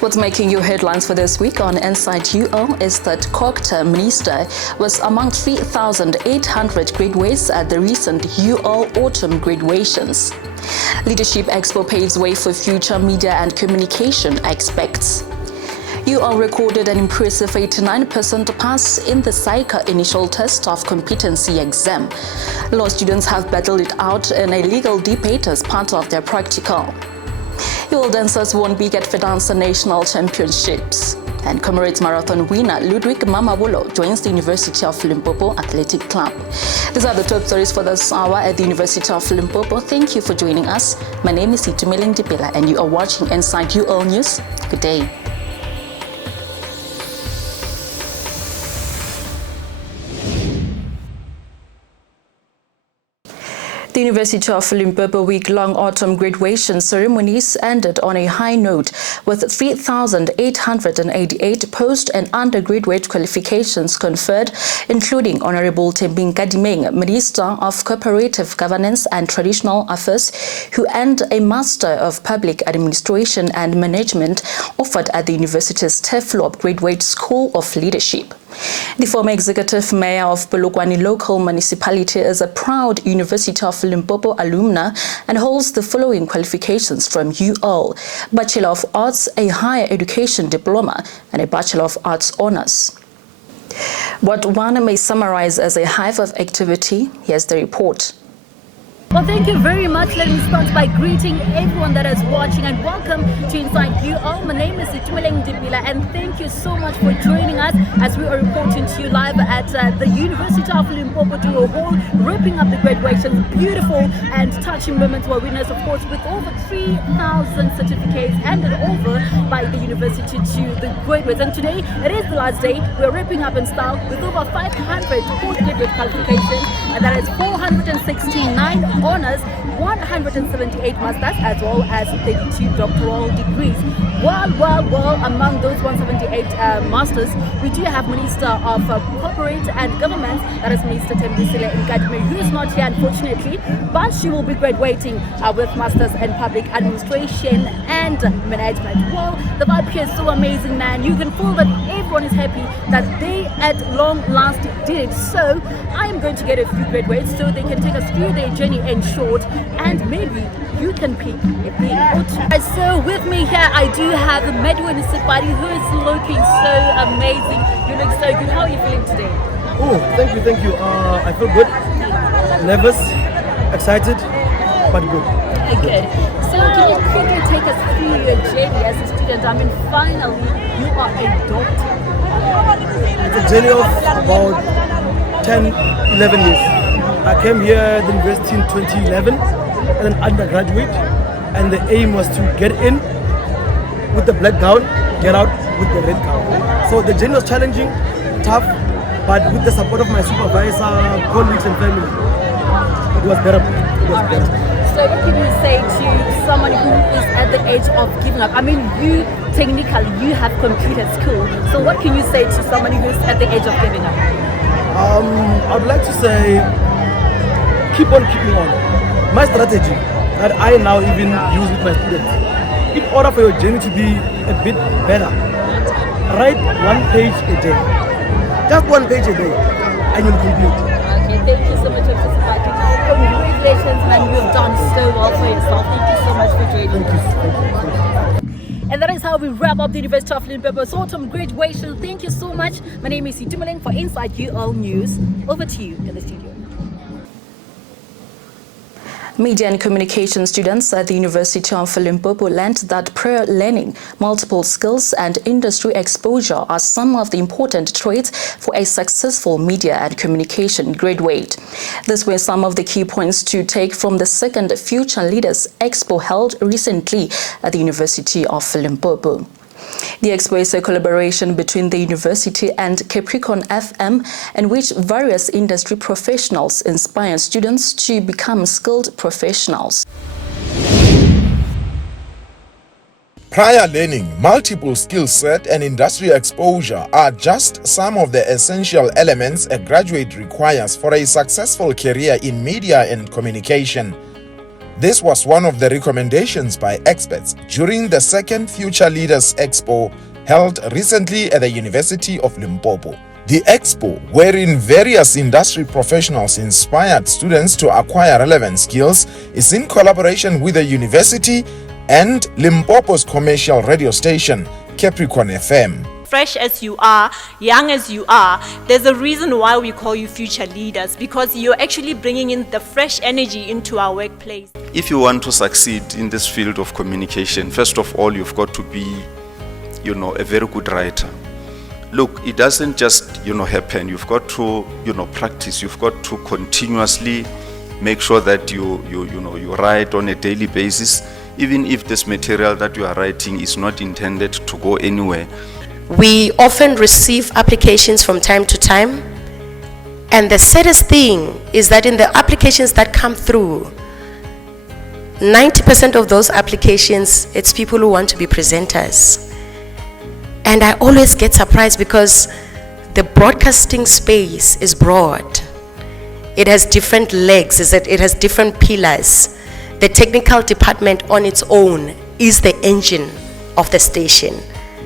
What's making your headlines for this week on Inside UO is that CoGTA Minister was among 3,800 graduates at the recent UO autumn graduations. Leadership Expo paves way for future media and communication aspects. UO recorded an impressive 89% pass in the SAICA initial test of competency exam. Law students have battled it out in a legal debate as part of their practical. UO dancers won big at Fedansa National Championships. And Comrades Marathon winner Ludwick Mamabolo joins the University of Limpopo Athletic Club. These are the top stories for this hour at the University of Limpopo. Thank you for joining us. My name is Itumeleng Dipela and you are watching Inside UO News. Good day. The University of Limpopo week-long autumn graduation ceremonies ended on a high note with 3,888 post- and undergraduate qualifications conferred, including Honorable Thembi Nkadimeng, Minister of Cooperative Governance and Traditional Affairs, who earned a Master of Public Administration and Management offered at the university's Teflop Graduate School of Leadership. The former executive mayor of Polokwane local municipality is a proud University of Limpopo alumna and holds the following qualifications from UO: Bachelor of Arts, a Higher Education Diploma, and a Bachelor of Arts Honours. What one may summarize as a hive of activity, here's the report. Well, thank you very much. Let me start by greeting everyone that is watching and welcome to Inside UO. My name is Itumeleng Dipela and thank you so much for joining us as we are reporting to you live at the University of Limpopo to a hall, wrapping up the graduations. Beautiful and touching moments were winners, of course, with over 3,000 certificates handed over by the university to the graduates. And today, it is the last day. We're wrapping up in style with over 500 postgraduate qualifications, and that is 469 honors, 178 masters, as well as 32 doctoral degrees. Well, among those 178 masters, we do have Minister of Corporate and Government, that is Mr. Thembi Nkadimeng, who is not here unfortunately, but she will be graduating with Masters in Public Administration and Management. Well, the vibe here is so amazing, man. You can feel that everyone is happy that they at long last did it. So I am going to get a few graduates so they can take us through their journey in short, and maybe you can pick a thing or two. So with me here I do have Medwin Sipati, who is looking so amazing. You look so good. How are you feeling today? Oh, thank you. I feel good, nervous, excited, but good. Okay, so can you quickly take us through your journey as a student? I mean, finally you are a doctor. It's a journey of about 10, 11 years. I came here at the university in 2011 as an undergraduate, and the aim was to get in with the black gown, get out with the red gown. So the journey was challenging, tough, but with the support of my supervisor, colleagues and family, it was better. So what can you say to someone who is at the age of giving up? I mean, you technically, you have completed school. So what can you say to somebody who is at the age of giving up? I would like to say, keep on keeping on. My strategy that I now even use with my students, in order for your journey to be a bit better, write one page a day. Just one page a day, and you'll complete. Okay, thank you so much for participating. Congratulations, man, you've done so well for yourself. Thank you so much for joining us. And that is how we wrap up the University of Limpopo's autumn graduation. Thank you so much. My name is Itumeleng for Inside UO News. Over to you in the studio. Media and communication students at the University of Limpopo learned that prior learning, multiple skills and industry exposure are some of the important traits for a successful media and communication graduate. These were some of the key points to take from the second Future Leaders Expo held recently at the University of Limpopo. The Expo is a collaboration between the university and Capricorn FM, in which various industry professionals inspire students to become skilled professionals. Prior learning, multiple skill set and industry exposure are just some of the essential elements a graduate requires for a successful career in media and communication. This was one of the recommendations by experts during the second Future Leaders Expo held recently at the University of Limpopo. The expo, wherein various industry professionals inspired students to acquire relevant skills, is in collaboration with the university and Limpopo's commercial radio station, Capricorn FM. Fresh as you are, young as you are, there's a reason why we call you future leaders, because you're actually bringing in the fresh energy into our workplace. If you want to succeed in this field of communication, first of all, you've got to be, a very good writer. Look, it doesn't just, happen. You've got to, practice. You've got to continuously make sure that you write on a daily basis, even if this material that you are writing is not intended to go anywhere. We often receive applications from time to time, and the saddest thing is that in the applications that come through, 90% of those applications, it's people who want to be presenters. And I always get surprised because the broadcasting space is broad. It has different legs, it has different pillars. The technical department on its own is the engine of the station.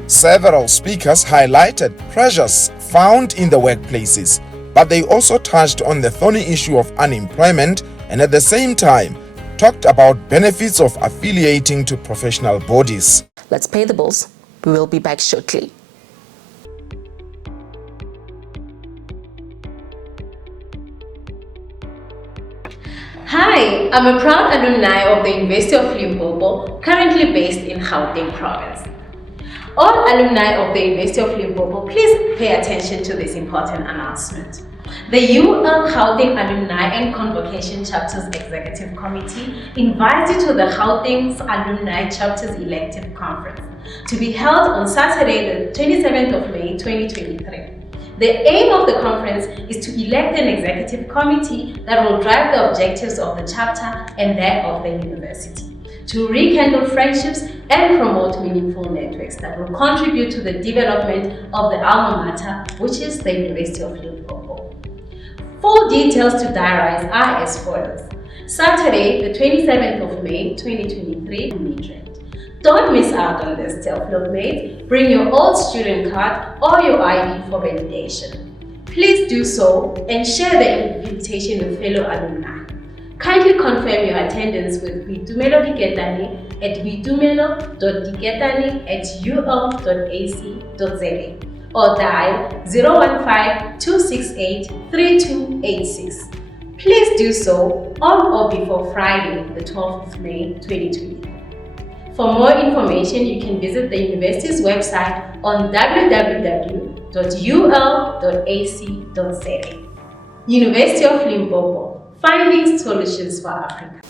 Several speakers highlighted pressures found in the workplaces, but they also touched on the thorny issue of unemployment and at the same time talked about benefits of affiliating to professional bodies. Let's pay the bills. We will be back shortly. Hi, I'm a proud alumni of the University of Limpopo, currently based in Gauteng province. All alumni of the University of Limpopo, please pay attention to this important announcement. The UL Gauteng Alumni and Convocation Chapters Executive Committee invites you to the Gauteng's Alumni Chapters Elective Conference to be held on Saturday, the 27th of May 2023. The aim of the conference is to elect an executive committee that will drive the objectives of the chapter and that of the university, to rekindle friendships and promote meaningful networks that will contribute to the development of the alma mater, which is the University of Limpopo. Full details to diarize are as follows. Saturday, the 27th of May 2023, Midland. Don't miss out on this self-love mate. Bring your old student card or your ID for validation. Please do so and share the invitation with fellow alumni. Kindly confirm your attendance with Itumeleng at itumeleng.diketane@ul.ac.za or dial 015-268-3286. Please do so on or before Friday, the 12th of May 2023. For more information, you can visit the university's website on www.ul.ac.za. University of Limpopo, finding solutions for Africa.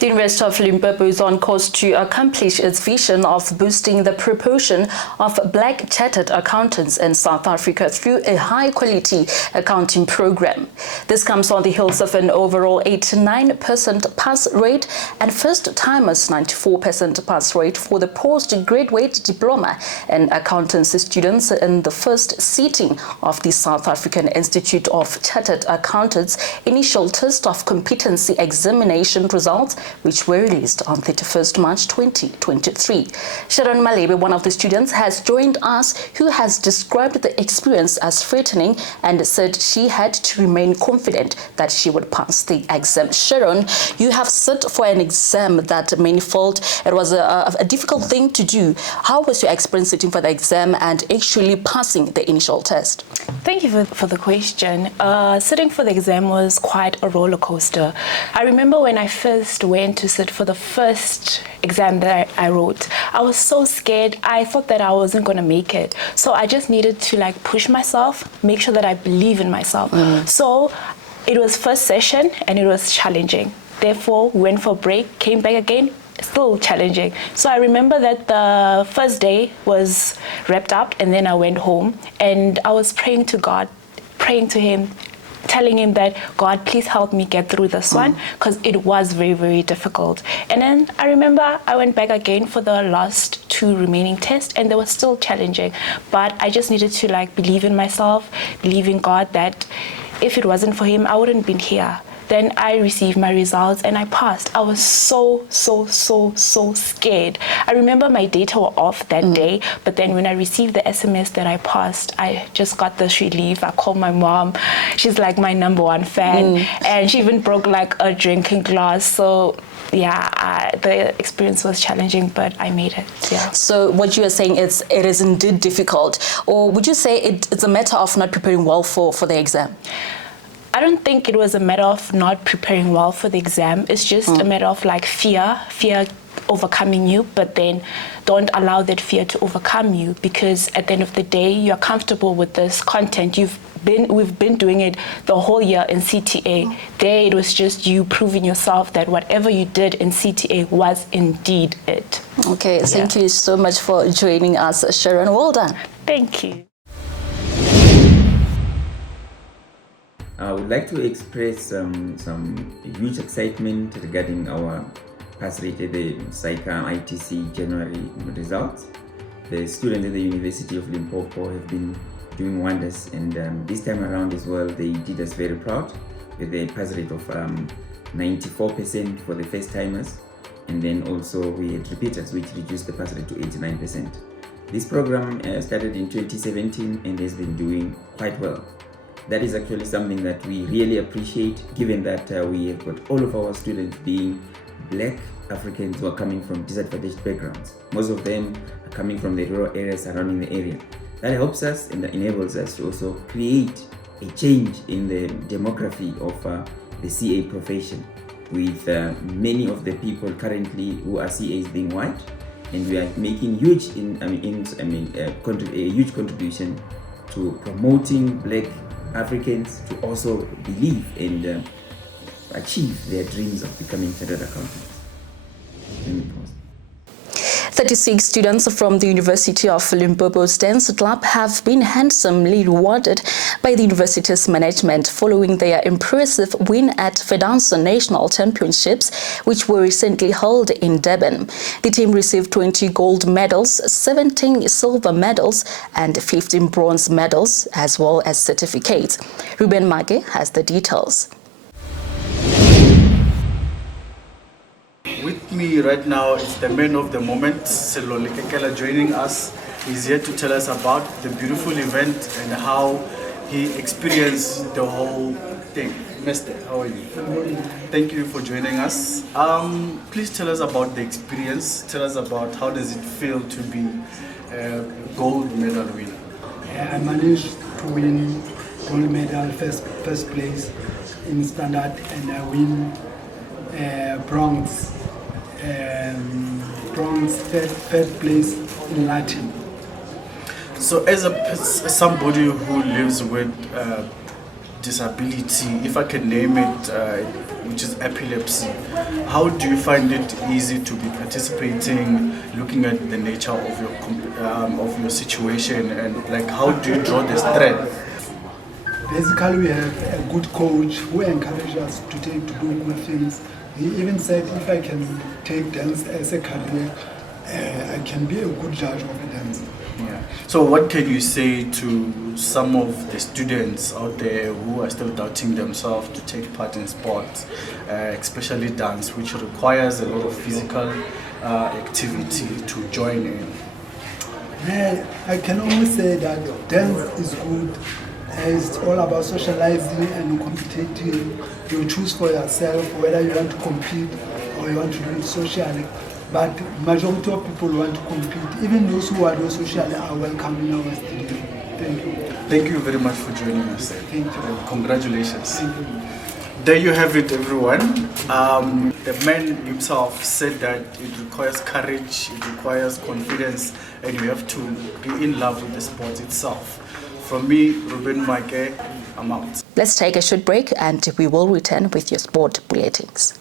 The University of Limpopo is on course to accomplish its vision of boosting the proportion of black chartered accountants in South Africa through a high-quality accounting program. This comes on the heels of an overall 89% pass rate and first-timers 94% pass rate for the postgraduate diploma and accountancy students in the first sitting of the South African Institute of Chartered Accountants initial test of competency examination results, which were released on 31st March 2023. SHARON, one of the students, has joined us, who has described the experience as frightening and said she had to remain confident that she would pass the exam. SHARON, you have sat for an exam that many felt it was a difficult thing to do. How was your experience sitting for the exam and actually passing the initial test? Thank you for the question. Sitting for the exam was quite a roller coaster. I remember when I first went to sit for the first exam that I wrote, I was so scared. I thought that I wasn't going to make it. So I just needed to push myself, make sure that I believe in myself. So it was first session and it was challenging. Therefore, we went for a break, came back again, still challenging. So I remember that the first day was wrapped up and then I went home and I was praying to God, praying to Him, telling Him that, God, please help me get through this one, because it was very, very difficult. And then I remember I went back again for the last two remaining tests and they were still challenging. But I just needed to believe in myself, believe in God that if it wasn't for Him, I wouldn't have been here. Then I received my results and I passed. I was so scared. I remember my data were off that day, but then when I received the SMS that I passed, I just got this relief. I called my mom. She's like my #1 fan, and she even broke like a drinking glass. So yeah, the experience was challenging, but I made it. Yeah. So what you are saying is it is indeed difficult, or would you say it's a matter of not preparing well for the exam? I don't think it was a matter of not preparing well for the exam. It's just a matter of like fear overcoming you, but then don't allow that fear to overcome you, because at the end of the day, you're comfortable with this content. We've been doing it the whole year in CTA. There it was just you proving yourself that whatever you did in CTA was indeed it. Okay, thank you so much for joining us, Sharon. Well done. Thank you. I would like to express some huge excitement regarding our pass rate at the SAICA ITC January results. The students at the University of Limpopo have been doing wonders, and this time around as well, they did us very proud with a pass rate of 94% for the first timers, and then also we had repeaters, which reduced the pass rate to 89%. This program started in 2017 and has been doing quite well. That is actually something that we really appreciate, given that we have got all of our students being Black Africans who are coming from disadvantaged backgrounds. Most of them are coming from the rural areas surrounding the area. That helps us and that enables us to also create a change in the demography of the CA profession, with many of the people currently who are CAs being white, and we are making a huge contribution to promoting Black Africans to also believe and achieve their dreams of becoming chartered accountants. 36 students from the University of Limpopo's Dance Club have been handsomely rewarded by the university's management following their impressive win at Fedansa National Championships, which were recently held in Durban. The team received 20 gold medals, 17 silver medals, and 15 bronze medals, as well as certificates. Ruben Mage has the details. With me right now is the man of the moment, Selolekekela, joining us. He's here to tell us about the beautiful event and how he experienced the whole thing. Mister, how are you? Thank you for joining us. Please tell us about the experience. Tell us about how does it feel to be a gold medal winner. I managed to win gold medal first place in standard, and I win bronze third place in Latin. So as somebody who lives with disability, if I can name it, which is epilepsy, how do you find it easy to be participating, looking at the nature of your situation, and like how do you draw the strength? Basically, we have a good coach who encourages us to do good things. He even said if I can take dance as a career, I can be a good judge of a dance. Yeah. So what can you say to some of the students out there who are still doubting themselves to take part in sports, especially dance, which requires a lot of physical activity to join in? I can only say that dance is good. It's all about socializing and competing. You choose for yourself whether you want to compete or you want to do it socially. But majority of people want to compete. Even those who are not socially are welcome in our studio. Thank you. Thank you very much for joining us. Thank you. And congratulations. Thank you. There you have it, everyone. The man himself said that it requires courage, it requires confidence, and you have to be in love with the sport itself. From me, Ruben Mike, I'm out. Let's take a short break and we will return with your sport bulletins.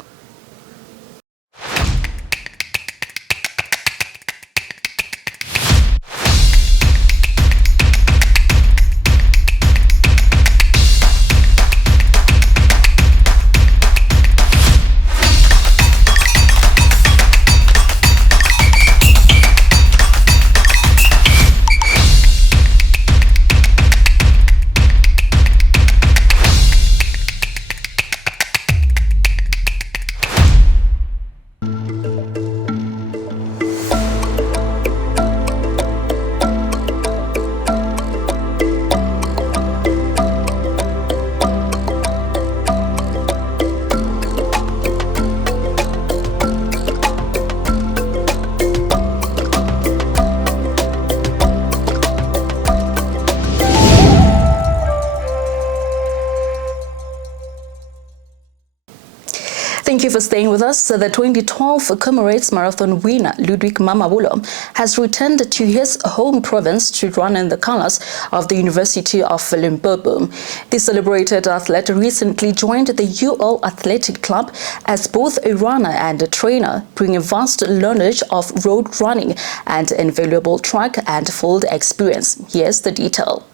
Thank you for staying with us. The 2012 Comrades Marathon winner, Ludwick Mamabolo, has returned to his home province to run in the colors of the University of Limpopo. The celebrated athlete recently joined the UL Athletic Club as both a runner and a trainer, bringing vast knowledge of road running and invaluable track and field experience. Here's the detail.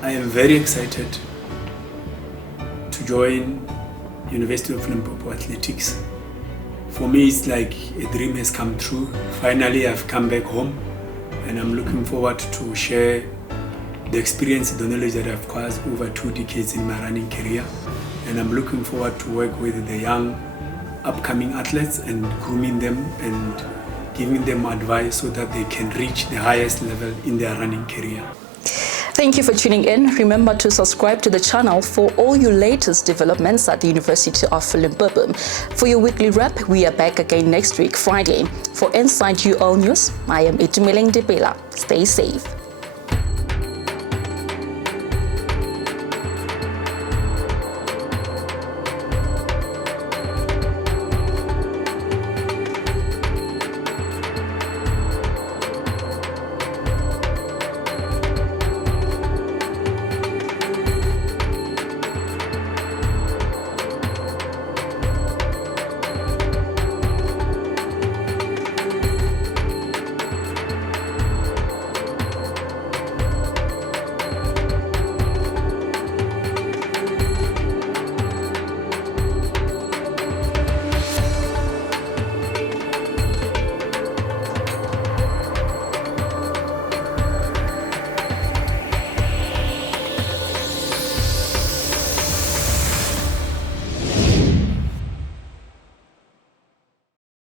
I am very excited to join University of Limpopo Athletics. For me, it's like a dream has come true. Finally, I've come back home and I'm looking forward to share the experience, the knowledge that I've acquired over 2 decades in my running career. And I'm looking forward to work with the young upcoming athletes and grooming them and giving them advice so that they can reach the highest level in their running career. Thank you for tuning in. Remember to subscribe to the channel for all your latest developments at the University of Limpopo. For your weekly wrap, we are back again next week, Friday. For Inside UL News, I am Itumeleng Dipela. Stay safe.